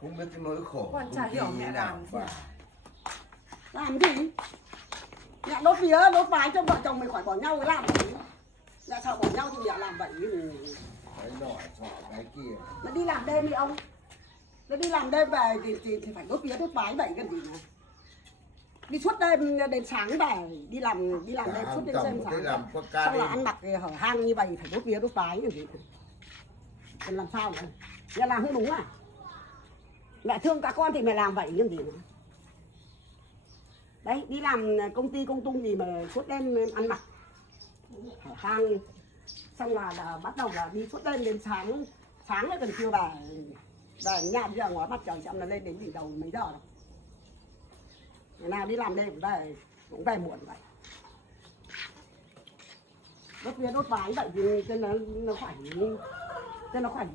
Không biết cái nỗi khổ. Con chả hiểu mẹ làm gì. Làm gì? Mẹ đốt vía, đốt vái cho vợ chồng mình khỏi bỏ nhau làm gì? Mẹ sao bỏ nhau thì mẹ làm vậy? Cái nọ sọ cái kia. Nó đi làm đêm đi ông. Nó đi làm đêm về thì phải đốt vía đốt vái vậy cái gì này? Đi suốt đêm đến sáng về đi làm đêm suốt đêm sáng xong là ăn mặc hở hang như vậy phải đốt vía đốt vái cái gì? Còn làm sao nữa? Mẹ làm không đúng à? Mẹ thương các con thì mẹ làm vậy cái gì nữa? Đấy, đi làm công ty công tung gì mà suốt đêm ăn mặc hở hang, xong là bắt đầu là đi suốt đêm đến sáng là gần trưa về nhà bây giờ ngó mặt trời xem là lên đến đỉnh đầu mấy giờ rồi. Ngày nào đi làm đêm cũng về muộn vậy. Đốt vía đốt vái vậy thì cho nó phải